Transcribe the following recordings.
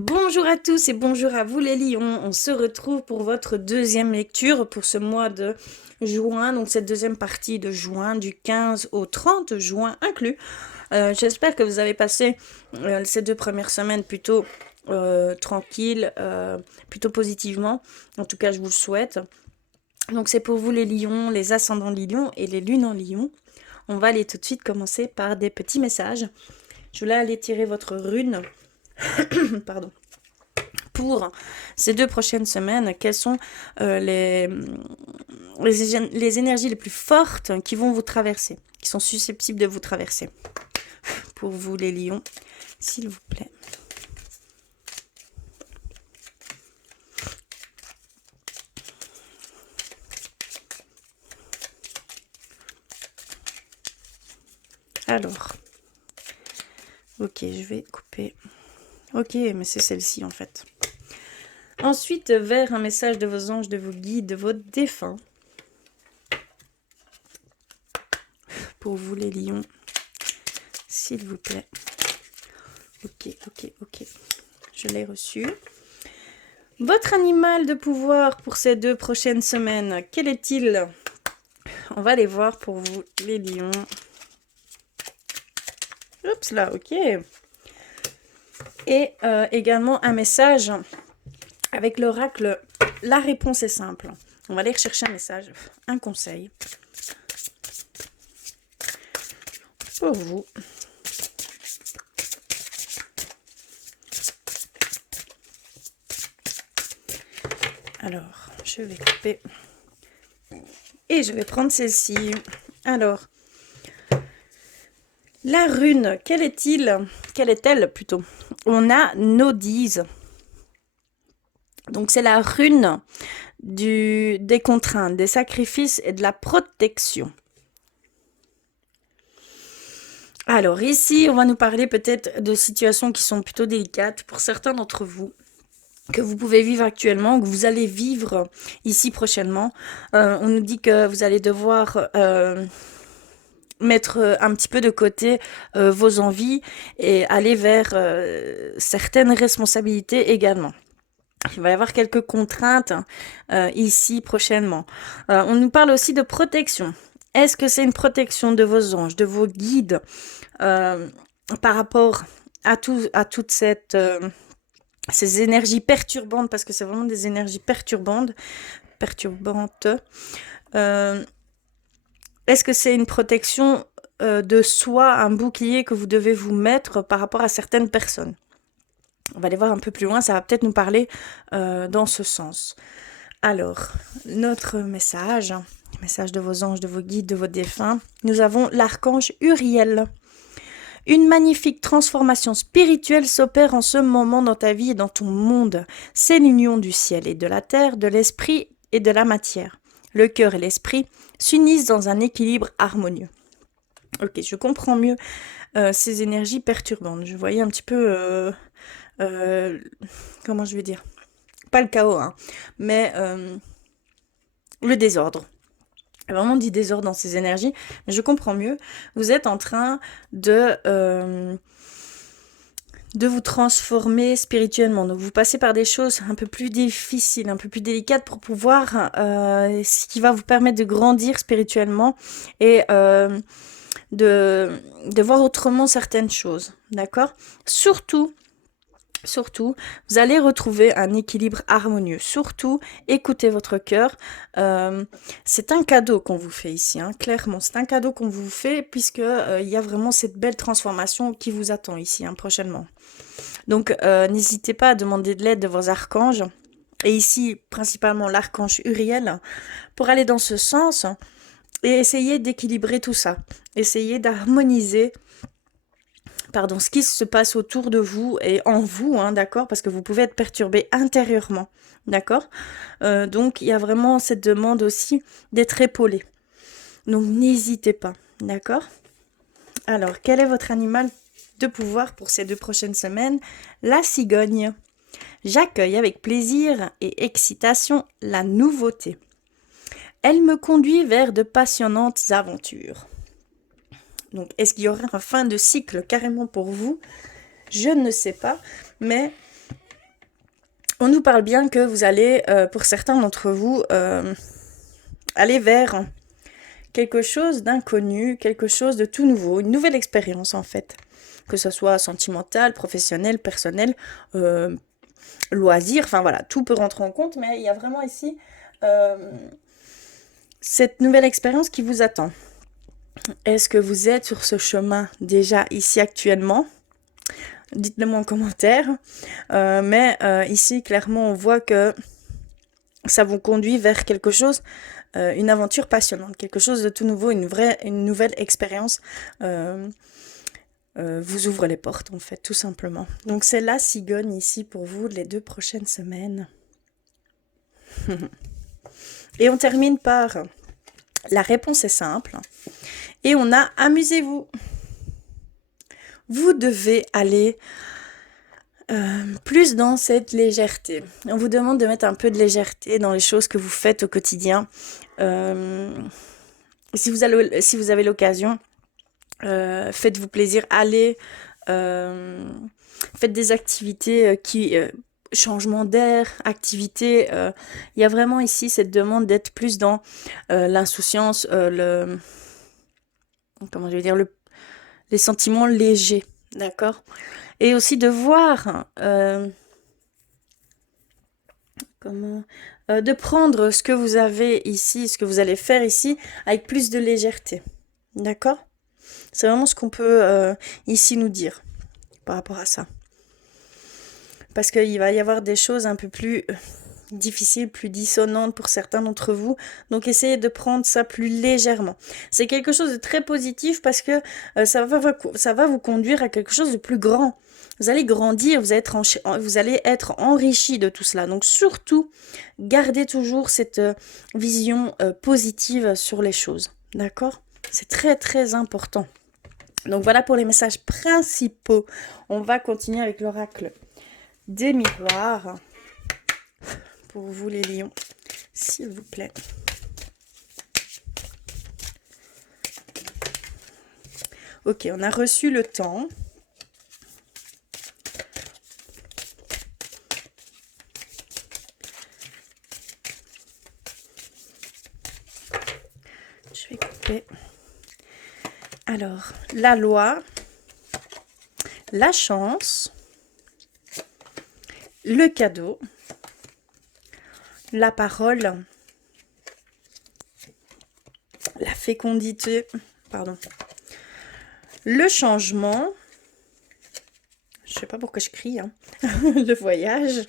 Bonjour à tous et bonjour à vous les lions. On se retrouve pour votre deuxième lecture pour ce mois de juin, donc cette deuxième partie de juin du 15 au 30 juin inclus. J'espère que vous avez passé ces 2 premières semaines plutôt tranquilles, plutôt positivement. En tout cas, je vous le souhaite. Donc c'est pour vous les lions, les ascendants lions et les lunes en lion. On va aller tout de suite commencer par des petits messages. Je voulais aller tirer votre rune. Pardon. Pour ces 2 prochaines semaines, quelles sont les énergies les plus fortes qui vont vous traverser, qui sont susceptibles de vous traverser. Pour vous les lions, s'il vous plaît. Alors, ok, je vais couper. Ok, mais c'est celle-ci en fait. Ensuite, vers un message de vos anges, de vos guides, de vos défunts. Pour vous les lions, s'il vous plaît. Ok. Je l'ai reçu. Votre animal de pouvoir pour ces 2 prochaines semaines, quel est-il? On va les voir pour vous les lions. Oups là, ok. Et également un message avec l'oracle. La réponse est simple. On va aller rechercher un message, un conseil pour vous. Alors, je vais couper. Et je vais prendre celle-ci. Alors, la rune, quelle est-elle plutôt? On a Nodise. Donc, c'est la rune des contraintes, des sacrifices et de la protection. Alors ici, on va nous parler peut-être de situations qui sont plutôt délicates pour certains d'entre vous, que vous pouvez vivre actuellement, que vous allez vivre ici prochainement. On nous dit que vous allez devoir mettre un petit peu de côté vos envies et aller vers certaines responsabilités également. Il va y avoir quelques contraintes ici prochainement. On nous parle aussi de protection. Est-ce que c'est une protection de vos anges, de vos guides par rapport à toute ces énergies perturbantes, parce que c'est vraiment des énergies perturbantes. Est-ce que c'est une protection de soi, un bouclier que vous devez vous mettre par rapport à certaines personnes? On va aller voir un peu plus loin, ça va peut-être nous parler dans ce sens. Alors, notre message de vos anges, de vos guides, de vos défunts, nous avons l'archange Uriel. Une magnifique transformation spirituelle s'opère en ce moment dans ta vie et dans ton monde. C'est l'union du ciel et de la terre, de l'esprit et de la matière. Le cœur et l'esprit s'unissent dans un équilibre harmonieux. Ok, je comprends mieux ces énergies perturbantes. Je voyais un petit peu... comment je vais dire? Pas le chaos, hein, mais le désordre. Il y a vraiment du désordre dans ces énergies, mais je comprends mieux. Vous êtes en train de vous transformer spirituellement. Donc vous passez par des choses un peu plus difficiles, un peu plus délicates pour pouvoir, ce qui va vous permettre de grandir spirituellement et de voir autrement certaines choses. D'accord? Surtout, vous allez retrouver un équilibre harmonieux. Surtout, écoutez votre cœur. C'est un cadeau qu'on vous fait ici, hein, clairement. C'est un cadeau qu'on vous fait puisque il y a vraiment cette belle transformation qui vous attend ici, hein, prochainement. Donc, n'hésitez pas à demander de l'aide de vos archanges. Et ici, principalement l'archange Uriel, pour aller dans ce sens et essayer d'équilibrer tout ça. Essayer d'harmoniser ce qui se passe autour de vous et en vous, hein, d'accord? Parce que vous pouvez être perturbé intérieurement, d'accord? Donc, il y a vraiment cette demande aussi d'être épaulé. Donc, n'hésitez pas, d'accord? Alors, quel est votre animal de pouvoir pour ces 2 prochaines semaines? La cigogne. J'accueille avec plaisir et excitation la nouveauté. Elle me conduit vers de passionnantes aventures. Donc, est-ce qu'il y aura un fin de cycle carrément pour vous? Je ne sais pas, mais On nous parle bien que vous allez, pour certains d'entre vous, aller vers quelque chose d'inconnu, quelque chose de tout nouveau, une nouvelle expérience en fait. Que ce soit sentimental, professionnel, personnel, loisir, enfin voilà, tout peut rentrer en compte, mais il y a vraiment ici euh, cette nouvelle expérience qui vous attend. Est-ce que vous êtes sur ce chemin déjà ici actuellement? Dites-le moi en commentaire. Mais ici, clairement, on voit que ça vous conduit vers quelque chose, une aventure passionnante, quelque chose de tout nouveau, une nouvelle expérience. Vous ouvre les portes, en fait, tout simplement. Donc c'est la cigogne ici pour vous les 2 prochaines semaines. Et on termine par la réponse est simple. Et on a amusez-vous. Vous devez aller plus dans cette légèreté. On vous demande de mettre un peu de légèreté dans les choses que vous faites au quotidien. Si vous avez l'occasion, faites-vous plaisir, allez, faites des activités changement d'air, activités. Il y a vraiment ici cette demande d'être plus dans l'insouciance, comment je vais dire, les sentiments légers, d'accord? Et aussi de voir de prendre ce que vous avez ici, ce que vous allez faire ici, avec plus de légèreté, d'accord? C'est vraiment ce qu'on peut ici nous dire par rapport à ça. Parce qu'il va y avoir des choses un peu plus difficiles, plus dissonantes pour certains d'entre vous. Donc essayez de prendre ça plus légèrement. C'est quelque chose de très positif parce que ça va vous conduire à quelque chose de plus grand. Vous allez grandir, vous allez être enrichi de tout cela. Donc surtout, gardez toujours cette vision positive sur les choses. D'accord? C'est très très important. Donc voilà pour les messages principaux. On va continuer avec l'oracle des miroirs. Pour vous les lions, s'il vous plaît. Ok, on a reçu le temps. Je vais couper. Alors, la loi, la chance, le cadeau, la parole, la fécondité, pardon, le changement, je sais pas pourquoi je crie, hein, le voyage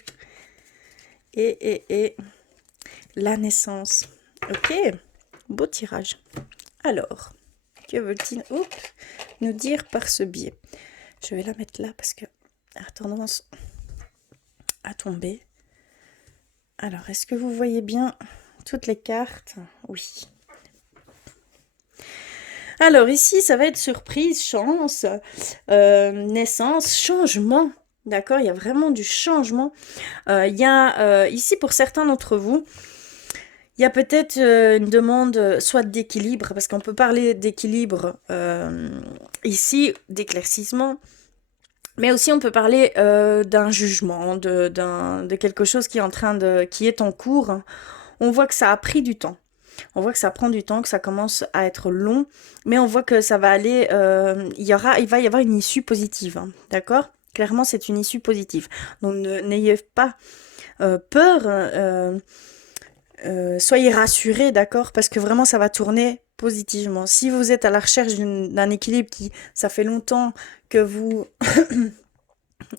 et la naissance. Ok, beau tirage. Alors, que veut-il nous dire par ce biais? Je vais la mettre là parce que elle a tendance à tomber. Alors, est-ce que vous voyez bien toutes les cartes? Oui. Alors, ici, ça va être surprise, chance, naissance, changement. D'accord? Il y a vraiment du changement. Il y a ici, pour certains d'entre vous, il y a peut-être une demande soit d'équilibre, parce qu'on peut parler d'équilibre ici, d'éclaircissement. Mais aussi, on peut parler d'un jugement, de quelque chose qui est en cours. On voit que ça a pris du temps. On voit que ça prend du temps, que ça commence à être long, mais on voit que ça va aller. Il va y avoir une issue positive, hein, d'accord? Clairement, c'est une issue positive. Donc, n'ayez pas peur. Soyez rassurés, d'accord? Parce que vraiment, ça va tourner positivement. Si vous êtes à la recherche d'un équilibre ça fait longtemps que vous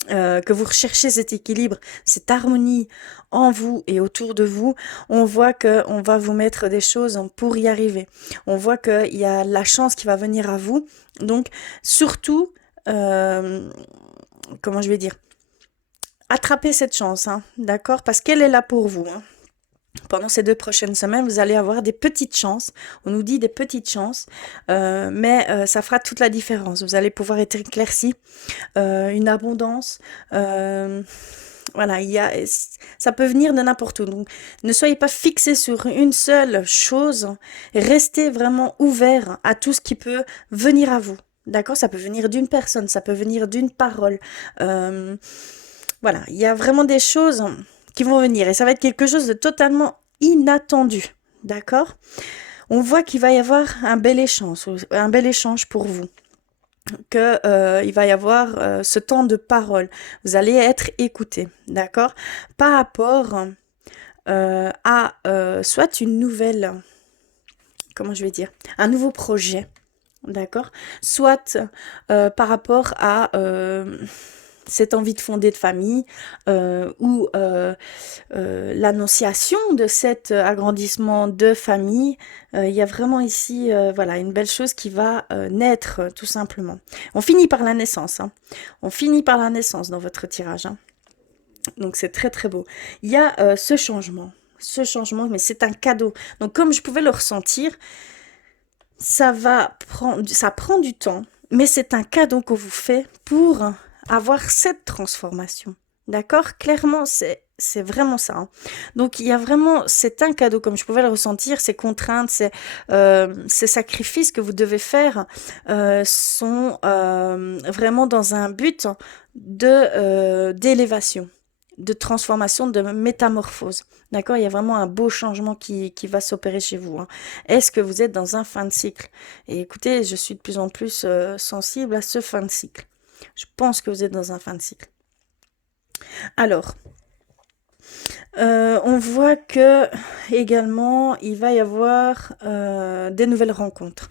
recherchez cet équilibre, cette harmonie en vous et autour de vous, on voit que on va vous mettre des choses pour y arriver. On voit qu'il y a la chance qui va venir à vous. Donc, surtout, comment je vais dire, attrapez cette chance, hein, d'accord? Parce qu'elle est là pour vous, hein. Pendant ces 2 prochaines semaines, vous allez avoir des petites chances. On nous dit des petites chances, mais ça fera toute la différence. Vous allez pouvoir être éclairci, une abondance. Voilà, ça peut venir de n'importe où. Donc, ne soyez pas fixés sur une seule chose. Restez vraiment ouvert à tout ce qui peut venir à vous. D'accord? Ça peut venir d'une personne, ça peut venir d'une parole. Voilà, il y a vraiment des choses qui vont venir. Et ça va être quelque chose de totalement inattendu. D'accord? On voit qu'il va y avoir un bel échange pour vous. Que il va y avoir ce temps de parole. Vous allez être écouté. D'accord? Par rapport à soit une nouvelle, comment je vais dire, un nouveau projet, d'accord? Soit par rapport à cette envie de fonder de famille ou l'annonciation de cet agrandissement de famille. Il y a vraiment ici voilà, une belle chose qui va naître tout simplement. On finit par la naissance. Hein. On finit par la naissance dans votre tirage. Hein. Donc c'est très très beau. Il y a ce changement, mais c'est un cadeau. Donc comme je pouvais le ressentir, ça prend du temps, mais c'est un cadeau qu'on vous fait pour avoir cette transformation. D'accord? Clairement, c'est vraiment ça. Hein. Donc il y a vraiment, c'est un cadeau comme je pouvais le ressentir, ces contraintes, ces sacrifices que vous devez faire sont vraiment dans un but d'élévation, de transformation, de métamorphose. D'accord? Il y a vraiment un beau changement qui va s'opérer chez vous. Hein. Est-ce que vous êtes dans un fin de cycle? Et écoutez, je suis de plus en plus sensible à ce fin de cycle. Je pense que vous êtes dans un fin de cycle. Alors, on voit que également il va y avoir des nouvelles rencontres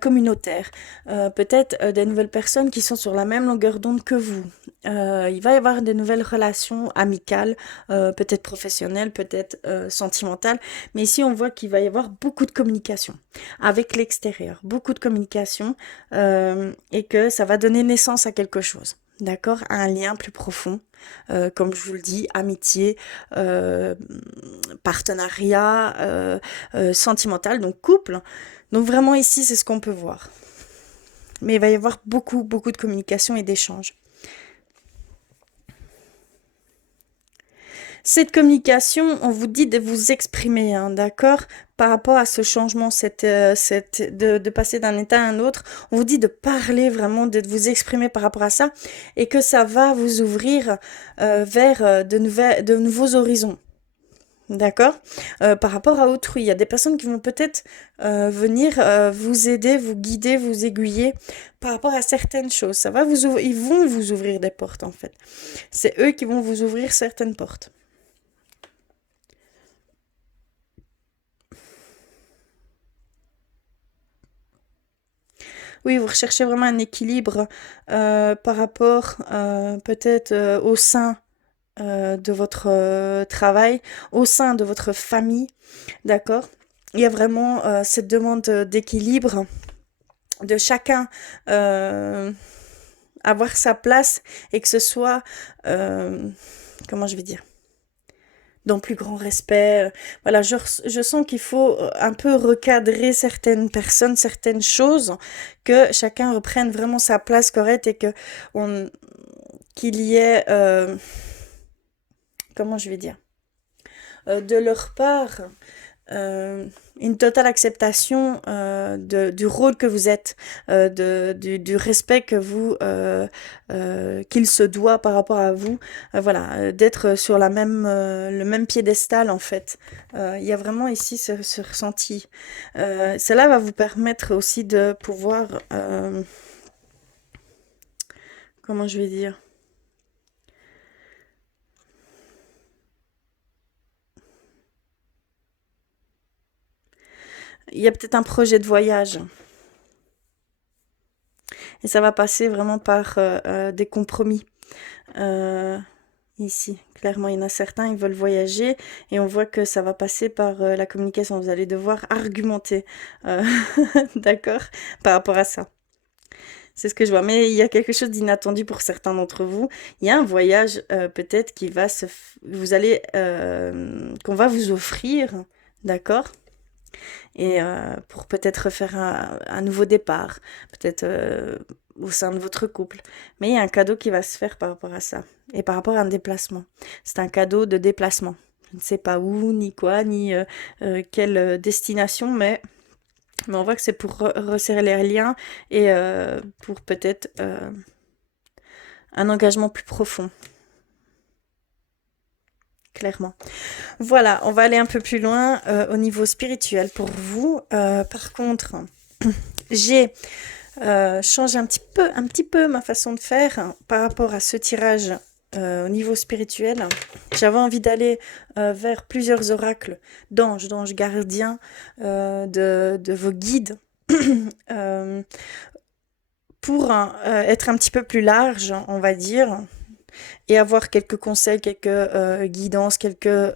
communautaires, peut-être des nouvelles personnes qui sont sur la même longueur d'onde que vous. Il va y avoir des nouvelles relations amicales, peut-être professionnelles, peut-être sentimentales, mais ici on voit qu'il va y avoir beaucoup de communication avec l'extérieur, beaucoup de communication et que ça va donner naissance à quelque chose. D'accord? À un lien plus profond, comme je vous le dis, amitié, partenariat, sentimental, donc couple. Donc vraiment ici, c'est ce qu'on peut voir. Mais il va y avoir beaucoup, beaucoup de communication et d'échanges. Cette communication, on vous dit de vous exprimer, hein, d'accord? Par rapport à ce changement, de passer d'un état à un autre, on vous dit de parler vraiment, de vous exprimer par rapport à ça, et que ça va vous ouvrir vers de nouveaux horizons. D'accord? Par rapport à autrui, il y a des personnes qui vont peut-être venir vous aider, vous guider, vous aiguiller par rapport à certaines choses. Ils vont vous ouvrir des portes en fait. C'est eux qui vont vous ouvrir certaines portes. Oui, vous recherchez vraiment un équilibre par rapport peut-être au sein de votre travail, au sein de votre famille, d'accord? Il y a vraiment cette demande d'équilibre de chacun avoir sa place et que ce soit, comment je vais dire? Dans plus grand respect. Voilà, je sens qu'il faut un peu recadrer certaines personnes, certaines choses, que chacun reprenne vraiment sa place correcte et que on, qu'il y ait, comment je vais dire, de leur part, euh, une totale acceptation du rôle que vous êtes, du respect que vous qu'il se doit par rapport à vous, voilà, d'être sur le même piédestal en fait. Il y a vraiment ici ce ressenti. Cela va vous permettre aussi de pouvoir, comment je vais dire, il y a peut-être un projet de voyage. Et ça va passer vraiment par des compromis. Euh, Ici, clairement, il y en a certains, ils veulent voyager et on voit que ça va passer par la communication. Vous allez devoir argumenter, euh, d'accord, par rapport à ça. C'est ce que je vois. Mais il y a quelque chose d'inattendu pour certains d'entre vous. Il y a un voyage peut-être qu'on va vous offrir, d'accord? Et pour peut-être faire un nouveau départ, peut-être au sein de votre couple. Mais il y a un cadeau qui va se faire par rapport à ça. Et par rapport à un déplacement. C'est un cadeau de déplacement. Je ne sais pas où, ni quoi, ni quelle destination, mais on voit que c'est pour resserrer les liens et pour peut-être un engagement plus profond. clairement. Voilà, on va aller un peu plus loin au niveau spirituel pour vous. Par contre, j'ai changé un petit peu ma façon de faire par rapport à ce tirage au niveau spirituel. J'avais envie d'aller vers plusieurs oracles d'anges gardiens, de vos guides, euh, pour être un petit peu plus large, on va dire, et avoir quelques conseils, quelques guidances, quelques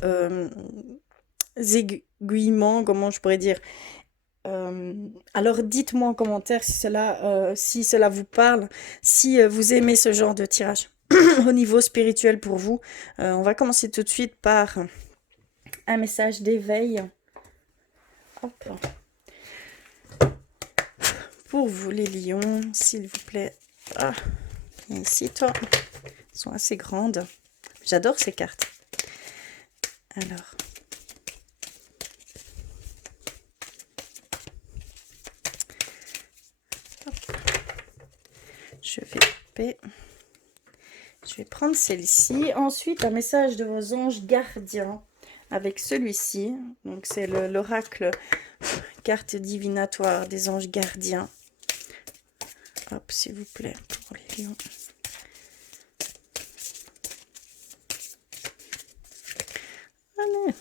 aiguillements, comment je pourrais dire. Alors dites-moi en commentaire si cela vous parle, si vous aimez ce genre de tirage au niveau spirituel pour vous. On va commencer tout de suite par un message d'éveil. Hop. Pour vous les lions, s'il vous plaît. Ah, viens ici toi. Elles sont assez grandes. J'adore ces cartes. Alors. Je vais prendre celle-ci. Ensuite, un message de vos anges gardiens avec celui-ci. Donc, c'est l'oracle carte divinatoire des anges gardiens. Hop, s'il vous plaît, pour les lions. Allez.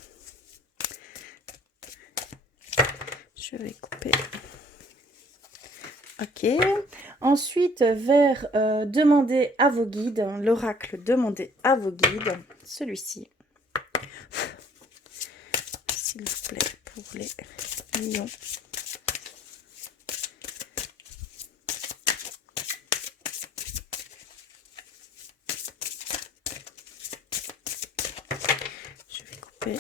Je vais couper. Ok. Ensuite, vers demander à vos guides, l'oracle demander à vos guides, celui-ci. S'il vous plaît, pour les lions. Je vais couper.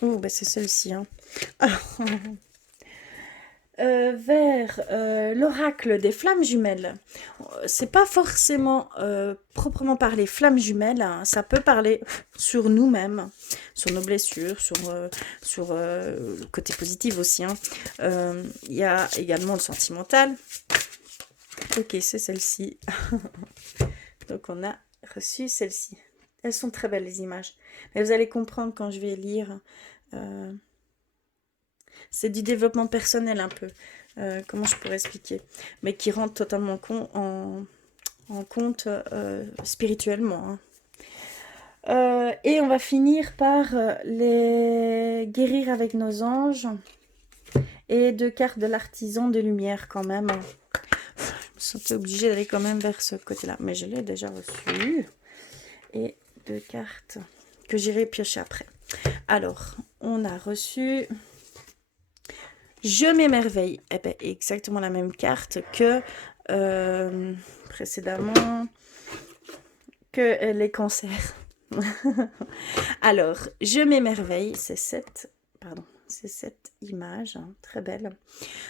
Oh, bah c'est celui-ci. Hein. Vers l'oracle des flammes jumelles. C'est pas forcément proprement parler flammes jumelles, hein. Ça peut parler sur nous-mêmes, sur nos blessures, sur le côté positif aussi. Hein. Il y a également le sentimental. Ok, c'est celle-ci. Donc on a reçu celle-ci. Elles sont très belles les images. Mais vous allez comprendre quand je vais lire. C'est du développement personnel un peu. Comment je pourrais expliquer? Mais qui rentre totalement en compte spirituellement. Hein. Et on va finir par les guérir avec nos anges. Et 2 cartes de l'artisan de lumière quand même. Je me sentais obligée d'aller quand même vers ce côté-là. Mais je l'ai déjà reçu. Et 2 cartes que j'irai piocher après. Alors, on a reçu... Je m'émerveille. Eh ben, exactement la même carte que précédemment, que les cancers. Alors, je m'émerveille. C'est cette image, hein, très belle.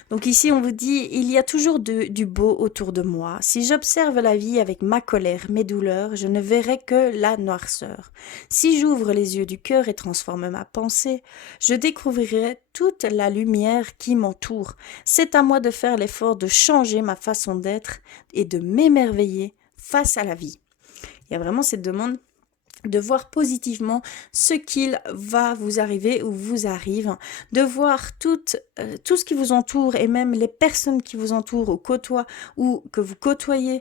Donc ici, on vous dit, il y a toujours du beau autour de moi. Si j'observe la vie avec ma colère, mes douleurs, je ne verrai que la noirceur. Si j'ouvre les yeux du cœur et transforme ma pensée, je découvrirai toute la lumière qui m'entoure. C'est à moi de faire l'effort de changer ma façon d'être et de m'émerveiller face à la vie. Il y a vraiment cette demande de voir positivement ce qu'il va vous arriver ou vous arrive, de voir tout ce qui vous entoure et même les personnes qui vous entourent ou que vous côtoyez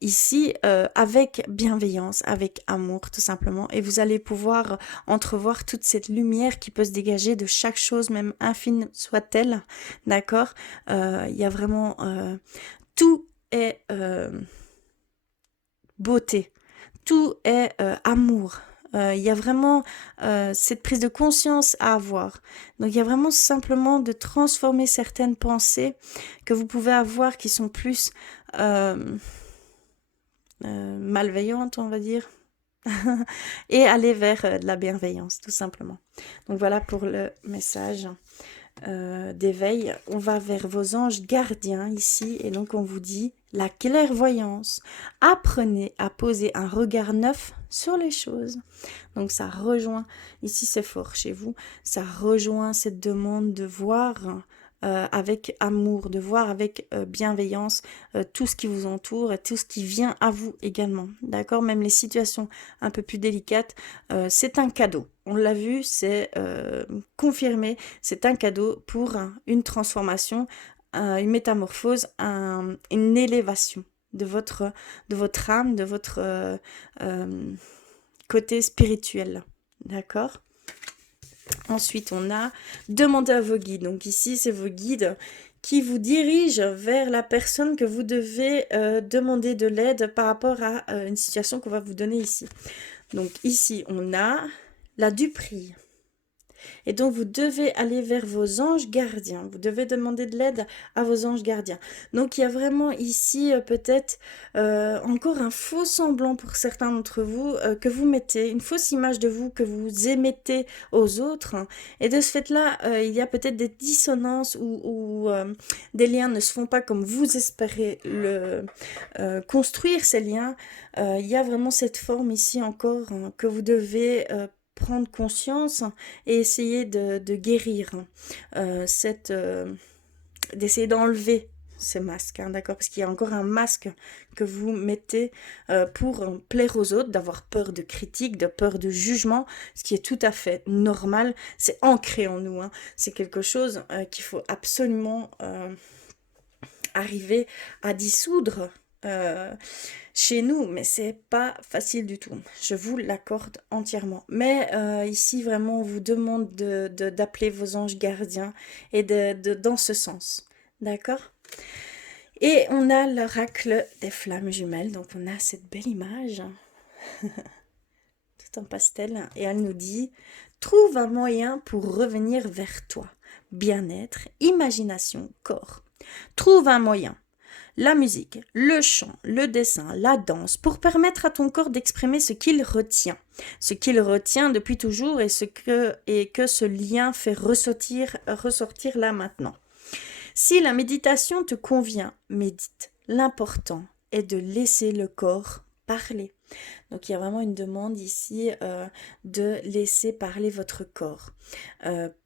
ici avec bienveillance, avec amour tout simplement, et vous allez pouvoir entrevoir toute cette lumière qui peut se dégager de chaque chose, même infime soit-elle, d'accord. Il y a vraiment tout est beauté. Tout est amour. Il y a vraiment cette prise de conscience à avoir. Donc il y a vraiment simplement de transformer certaines pensées que vous pouvez avoir qui sont plus malveillantes, on va dire, et aller vers de la bienveillance, tout simplement. Donc voilà pour le message d'éveil. On va vers vos anges gardiens ici, et donc on vous dit la clairvoyance. Apprenez à poser un regard neuf sur les choses. Donc ça rejoint, ici c'est fort chez vous, ça rejoint cette demande de voir avec amour, de voir avec bienveillance tout ce qui vous entoure et tout ce qui vient à vous également. D'accord? Même les situations un peu plus délicates, c'est un cadeau. On l'a vu, c'est confirmé, c'est un cadeau pour une transformation, une métamorphose, une élévation de votre âme, de votre côté spirituel. D'accord? Ensuite, on a demandé à vos guides. Donc ici, c'est vos guides qui vous dirigent vers la personne que vous devez demander de l'aide par rapport à une situation qu'on va vous donner ici. Donc ici, on a la duperie. Et donc, vous devez aller vers vos anges gardiens. Vous devez demander de l'aide à vos anges gardiens. Donc, il y a vraiment ici peut-être encore un faux semblant pour certains d'entre vous que vous mettez, une fausse image de vous que vous émettez aux autres. Et de ce fait-là, il y a peut-être des dissonances où des liens ne se font pas comme vous espérez construire ces liens. Il y a vraiment cette forme ici encore que vous devez prendre conscience et essayer de guérir, d'essayer d'enlever ces masques, hein, d'accord? Parce qu'il y a encore un masque que vous mettez pour plaire aux autres, d'avoir peur de critique, de peur de jugement, ce qui est tout à fait normal. C'est ancré en nous, hein. C'est quelque chose qu'il faut absolument arriver à dissoudre chez nous, mais c'est pas facile du tout. Je vous l'accorde entièrement. Mais ici, vraiment, on vous demande d'appeler vos anges gardiens et dans ce sens. D'accord? Et on a l'oracle des flammes jumelles. Donc, on a cette belle image, tout en pastel. Et elle nous dit, trouve un moyen pour revenir vers toi. Bien-être, imagination, corps. Trouve un moyen. La musique, le chant, le dessin, la danse, pour permettre à ton corps d'exprimer ce qu'il retient depuis toujours et que ce lien fait ressortir là maintenant. Si la méditation te convient, médite. L'important est de laisser le corps parler. Donc il y a vraiment une demande ici de laisser parler votre corps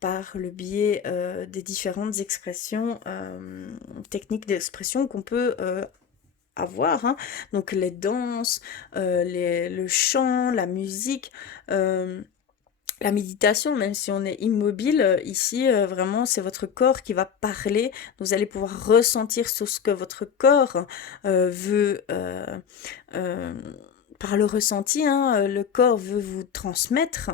par le biais des différentes expressions, techniques d'expression qu'on peut avoir, hein. Donc les danses, le chant, la musique, la méditation, même si on est immobile, ici vraiment c'est votre corps qui va parler. Vous allez pouvoir ressentir tout ce que votre corps veut par le ressenti, hein, le corps veut vous transmettre.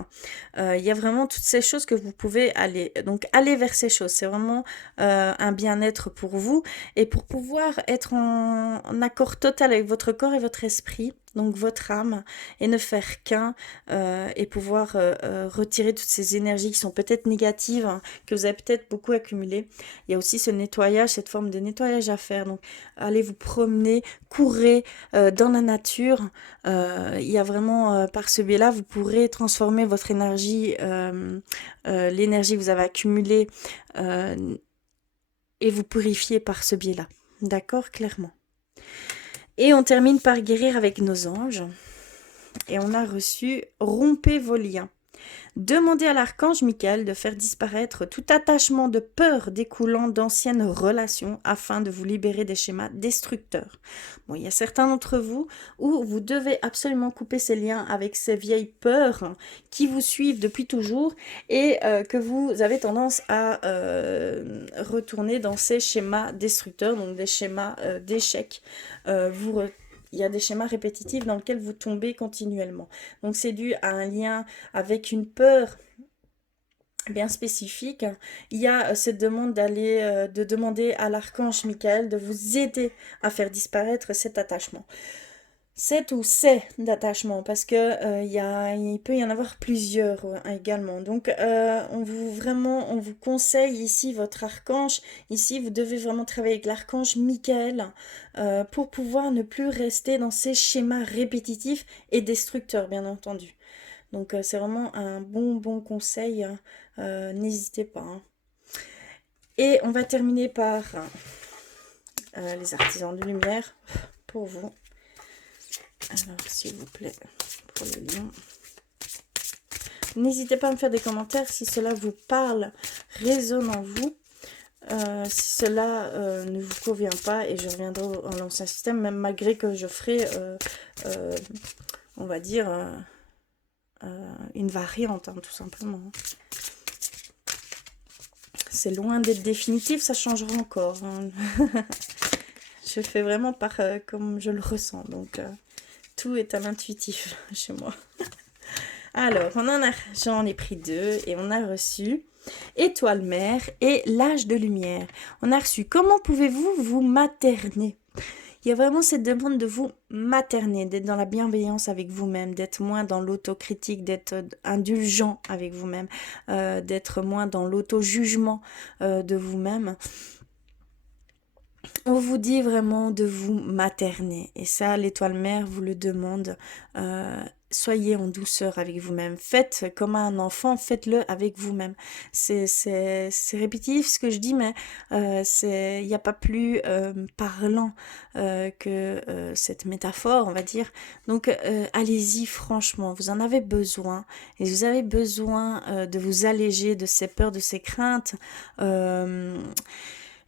Il y a vraiment toutes ces choses que vous pouvez aller. Donc, aller vers ces choses, c'est vraiment un bien-être pour vous. Et pour pouvoir être en accord total avec votre corps et votre esprit, donc votre âme, et ne faire qu'un, et pouvoir retirer toutes ces énergies qui sont peut-être négatives, hein, que vous avez peut-être beaucoup accumulées. Il y a aussi ce nettoyage, cette forme de nettoyage à faire. Donc, allez vous promener, courez dans la nature. Il y a vraiment, par ce biais-là, vous pourrez transformer votre énergie, l'énergie que vous avez accumulée, et vous purifier par ce biais-là. D'accord, clairement. Et on termine par guérir avec nos anges. Et on a reçu « Rompez vos liens ». Demandez à l'archange Michael de faire disparaître tout attachement de peur découlant d'anciennes relations afin de vous libérer des schémas destructeurs. Bon, il y a certains d'entre vous où vous devez absolument couper ces liens avec ces vieilles peurs qui vous suivent depuis toujours et que vous avez tendance à retourner dans ces schémas destructeurs, donc des schémas d'échec. Il y a des schémas répétitifs dans lesquels vous tombez continuellement. Donc c'est dû à un lien avec une peur bien spécifique. Il y a cette demande de demander à l'archange Michael de vous aider à faire disparaître cet attachement. Cet ou ces d'attachement, parce que il peut y en avoir plusieurs également. Donc on vous conseille ici votre archange. Ici vous devez vraiment travailler avec l'archange Michael pour pouvoir ne plus rester dans ces schémas répétitifs et destructeurs, bien entendu. Donc c'est vraiment un bon conseil, n'hésitez pas, hein. Et on va terminer par les artisans de lumière pour vous. Alors, s'il vous plaît, pour le lion. N'hésitez pas à me faire des commentaires si cela vous parle, résonne en vous. Si cela ne vous convient pas, et je reviendrai à l'ancien système, même malgré que je ferai, on va dire, une variante, hein, tout simplement. C'est loin d'être définitif, ça changera encore. Hein. Je fais vraiment par comme je le ressens, donc tout est à l'intuitif chez moi. Alors, j'en ai pris 2 et on a reçu Étoile mère et l'âge de lumière. On a reçu comment pouvez-vous vous materner? Il y a vraiment cette demande de vous materner, d'être dans la bienveillance avec vous-même, d'être moins dans l'autocritique, d'être indulgent avec vous-même, d'être moins dans l'auto-jugement de vous-même. On vous dit vraiment de vous materner. Et ça, l'étoile mère vous le demande. Soyez en douceur avec vous-même. Faites comme un enfant, faites-le avec vous-même. C'est répétitif ce que je dis, mais il n'y a pas plus parlant que cette métaphore, on va dire. Donc, allez-y franchement. Vous en avez besoin. Et vous avez besoin de vous alléger de ces peurs, de ces craintes.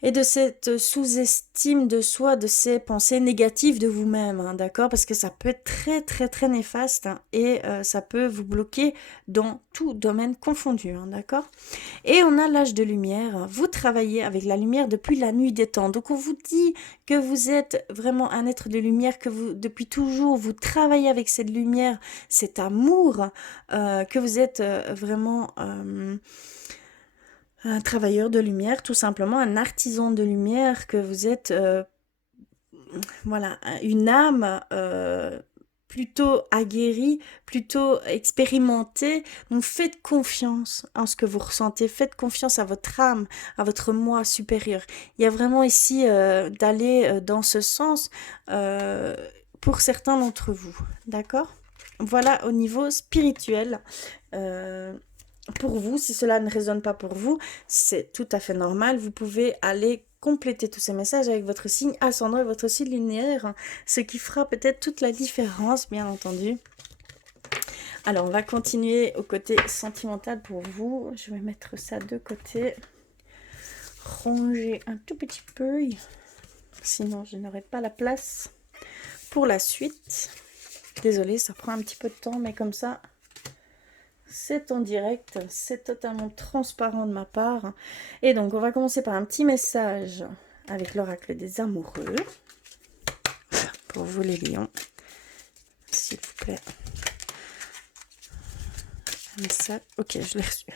Et de cette sous-estime de soi, de ces pensées négatives de vous-même, hein, d'accord? Parce que ça peut être très très très néfaste, hein, et ça peut vous bloquer dans tout domaine confondu, hein, d'accord? Et on a l'âge de lumière. Vous travaillez avec la lumière depuis la nuit des temps. Donc on vous dit que vous êtes vraiment un être de lumière, que vous, depuis toujours, vous travaillez avec cette lumière, cet amour, que vous êtes vraiment un travailleur de lumière, tout simplement, un artisan de lumière, que vous êtes, voilà, une âme plutôt aguerrie, plutôt expérimentée. Donc faites confiance en ce que vous ressentez, faites confiance à votre âme, à votre moi supérieur. Il y a vraiment ici d'aller dans ce sens pour certains d'entre vous, d'accord? Voilà au niveau spirituel. Euh, pour vous, si cela ne résonne pas pour vous, c'est tout à fait normal. Vous pouvez aller compléter tous ces messages avec votre signe ascendant et votre signe lunaire, ce qui fera peut-être toute la différence, bien entendu. Alors, on va continuer au côté sentimental pour vous. Je vais mettre ça de côté. Ranger un tout petit peu, sinon je n'aurai pas la place pour la suite. Désolée, ça prend un petit peu de temps, mais comme ça, c'est en direct, c'est totalement transparent de ma part. Et donc, on va commencer par un petit message avec l'oracle des amoureux. Pour vous les lions, s'il vous plaît. Un message. Ok, je l'ai reçu.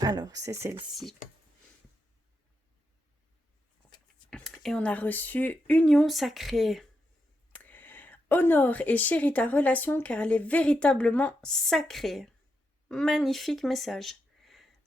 Alors, c'est celle-ci. Et on a reçu Union sacrée. Honore et chéris ta relation car elle est véritablement sacrée. Magnifique message.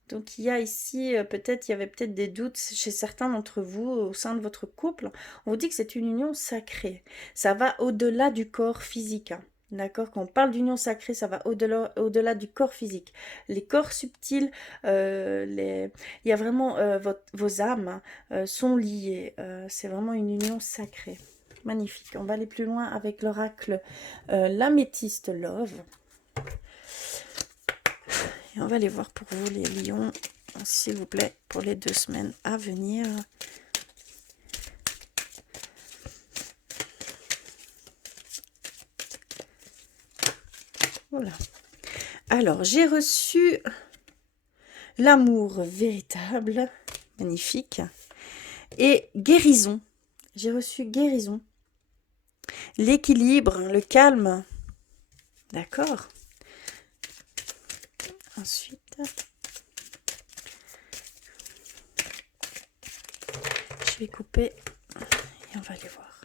Donc il y a ici, il y avait peut-être des doutes chez certains d'entre vous au sein de votre couple. On vous dit que c'est une union sacrée. Ça va au-delà du corps physique. Hein. D'accord? Quand on parle d'union sacrée, ça va au-delà du corps physique. Les corps subtils, il y a vraiment vos âmes sont liées. C'est vraiment une union sacrée. Magnifique. On va aller plus loin avec l'oracle l'améthyste Love. Et on va aller voir pour vous les lions, s'il vous plaît, pour les 2 semaines à venir. Voilà. Alors, j'ai reçu l'amour véritable, magnifique, et guérison. J'ai reçu guérison, l'équilibre, le calme. D'accord. Ensuite, je vais couper et on va aller voir.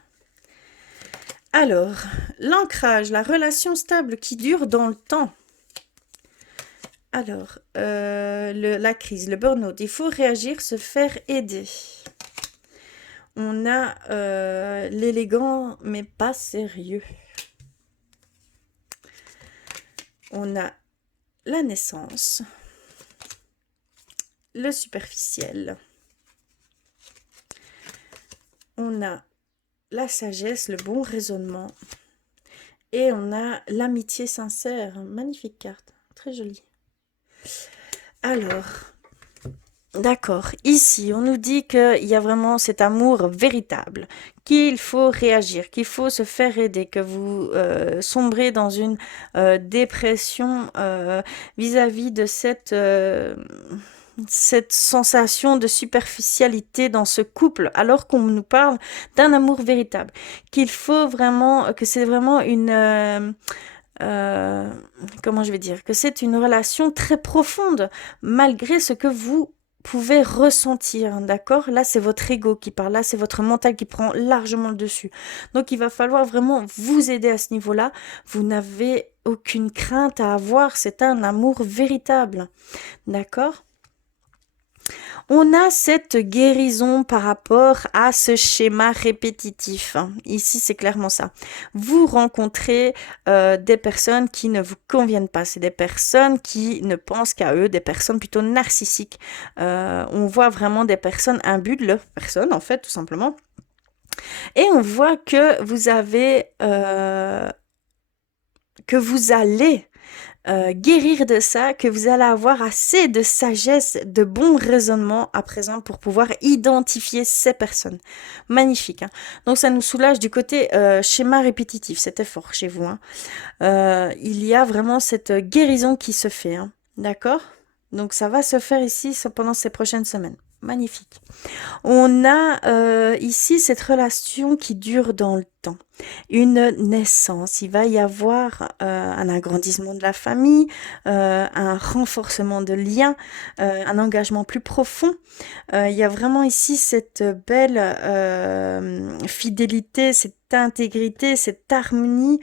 Alors, l'ancrage, la relation stable qui dure dans le temps. Alors, la crise, le burn-out, il faut réagir, se faire aider. On a l'élégant mais pas sérieux. On a la naissance, le superficiel. On a la sagesse, le bon raisonnement. Et on a l'amitié sincère. Magnifique carte, très jolie. Alors, D'accord. Ici, on nous dit qu'il y a vraiment cet amour véritable, qu'il faut réagir, qu'il faut se faire aider, que vous sombrez dans une dépression vis-à-vis de cette sensation de superficialité dans ce couple, alors qu'on nous parle d'un amour véritable, qu'il faut vraiment, que c'est vraiment euh, comment je vais dire, que c'est une relation très profonde, malgré ce que vous pouvez ressentir, d'accord? Là, c'est votre ego qui parle, là, c'est votre mental qui prend largement le dessus. Donc, il va falloir vraiment vous aider à ce niveau-là. Vous n'avez aucune crainte à avoir, c'est un amour véritable, d'accord? On a cette guérison par rapport à ce schéma répétitif. Ici, c'est clairement ça. Vous rencontrez des personnes qui ne vous conviennent pas. C'est des personnes qui ne pensent qu'à eux, des personnes plutôt narcissiques. On voit vraiment des personnes imbues de leur personne, en fait, tout simplement. Et on voit que vous avez, que vous allez guérir de ça, que vous allez avoir assez de sagesse, de bon raisonnement à présent pour pouvoir identifier ces personnes. Magnifique. Hein. Donc ça nous soulage du côté schéma répétitif. C'était fort chez vous. Hein. Il y a vraiment cette guérison qui se fait. Hein. D'accord? Donc ça va se faire ici pendant ces prochaines semaines. Magnifique. On a ici cette relation qui dure dans le temps. Une naissance, il va y avoir un agrandissement de la famille, un renforcement de liens, un engagement plus profond. Il y a vraiment ici cette belle fidélité, cette intégrité, cette harmonie,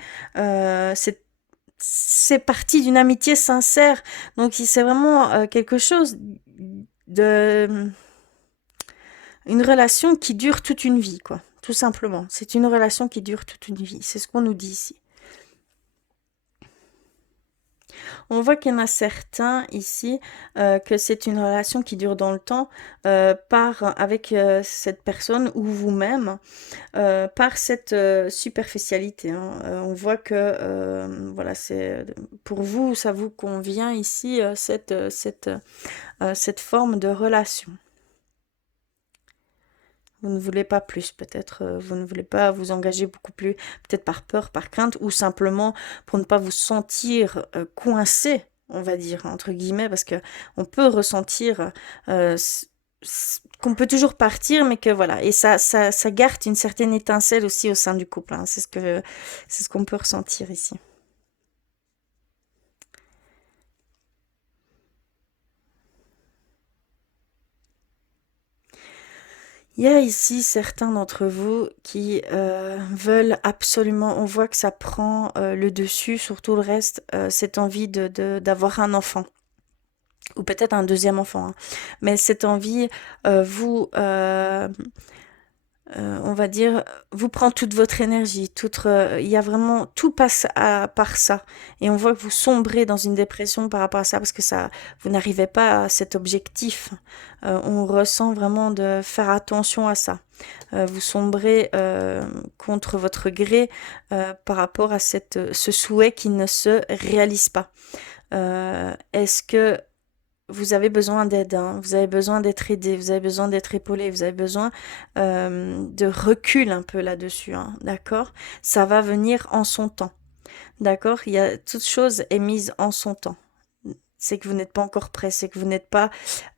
c'est parti d'une amitié sincère. Donc c'est vraiment quelque chose de une relation qui dure toute une vie, quoi. Tout simplement. C'est une relation qui dure toute une vie. C'est ce qu'on nous dit ici. On voit qu'il y en a certains ici que c'est une relation qui dure dans le temps avec cette personne ou vous-même par cette superficialité. Hein. On voit que voilà, c'est pour vous, ça vous convient ici cette forme de relation. Vous ne voulez pas plus, peut-être, vous ne voulez pas vous engager beaucoup plus, peut-être par peur, par crainte, ou simplement pour ne pas vous sentir coincé, on va dire, entre guillemets, parce que on peut ressentir qu'on peut toujours partir, mais que voilà, et ça garde une certaine étincelle aussi au sein du couple. Hein. C'est ce qu'on peut ressentir ici. Il y a ici certains d'entre vous qui veulent absolument, on voit que ça prend le dessus sur tout le reste, cette envie d'avoir un enfant, ou peut-être un deuxième enfant, hein. Mais cette envie on va dire, vous prend toute votre énergie, il y a vraiment, tout passe par ça. Et on voit que vous sombrez dans une dépression par rapport à ça, parce que ça, vous n'arrivez pas à cet objectif. On ressent vraiment de faire attention à ça. Vous sombrez contre votre gré par rapport à ce souhait qui ne se réalise pas. Est-ce que vous avez besoin d'aide, hein, vous avez besoin d'être aidé, vous avez besoin d'être épaulé, vous avez besoin de recul un peu là-dessus, hein, d'accord? Ça va venir en son temps, d'accord? Il y a toute chose est mise en son temps. C'est que vous n'êtes pas encore prêt, c'est que vous n'êtes pas.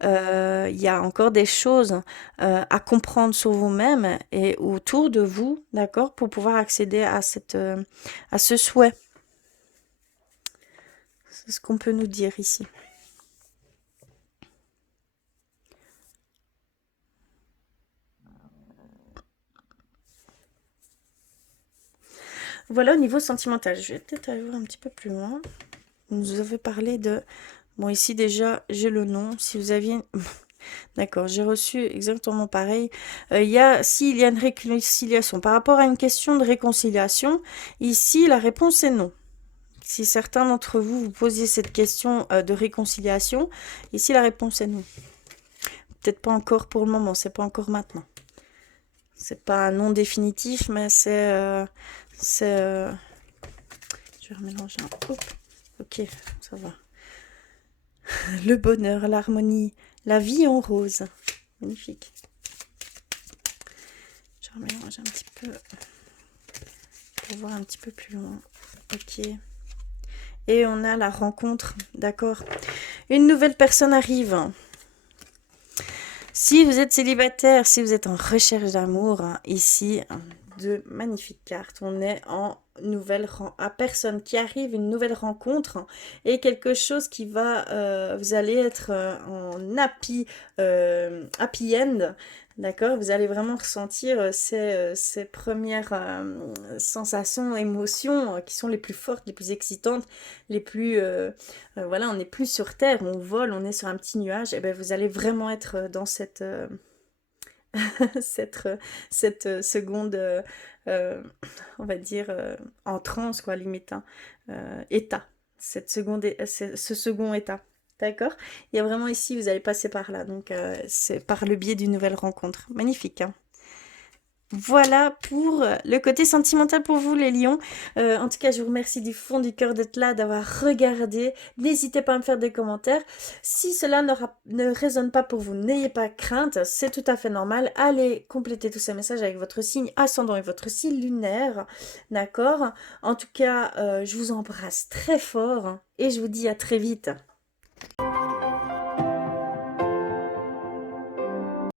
Il y a encore des choses à comprendre sur vous-même et autour de vous, d'accord, pour pouvoir accéder à ce souhait. C'est ce qu'on peut nous dire ici. Voilà au niveau sentimental. Je vais peut-être aller voir un petit peu plus loin. Vous nous avez parlé de... Bon, ici déjà, j'ai le nom. Si vous aviez... D'accord, j'ai reçu exactement pareil. S'il y a une réconciliation, par rapport à une question de réconciliation, ici, la réponse est non. Si certains d'entre vous vous posiez cette question de réconciliation, ici, la réponse est non. Peut-être pas encore pour le moment, c'est pas encore maintenant. C'est pas un non définitif, mais je vais remélanger un. Hop. Ok, ça va. Le bonheur, l'harmonie, la vie en rose. Magnifique. Je remélange un petit peu pour voir un petit peu plus loin. Ok. Et on a la rencontre, d'accord. Une nouvelle personne arrive. Si vous êtes célibataire, si vous êtes en recherche d'amour, ici, deux magnifiques cartes. On est en nouvelle à personne qui arrive, une nouvelle rencontre et quelque chose qui va, vous allez être en happy end. D'accord, vous allez vraiment ressentir ces premières sensations, émotions qui sont les plus fortes, les plus excitantes, les plus... voilà, on n'est plus sur Terre, on vole, on est sur un petit nuage. Et ben vous allez vraiment être dans cette... cette, seconde, euh, on va dire, en transe, quoi, limite, hein, état. Ce second état. D'accord. Il y a vraiment ici, vous allez passer par là. Donc, c'est par le biais d'une nouvelle rencontre. Magnifique, hein. Voilà pour le côté sentimental pour vous les lions. En tout cas, je vous remercie du fond du cœur d'être là, d'avoir regardé. N'hésitez pas à me faire des commentaires. Si cela ne résonne pas pour vous, n'ayez pas crainte, c'est tout à fait normal. Allez compléter tous ces messages avec votre signe ascendant et votre signe lunaire. D'accord. En tout cas, je vous embrasse très fort et je vous dis à très vite.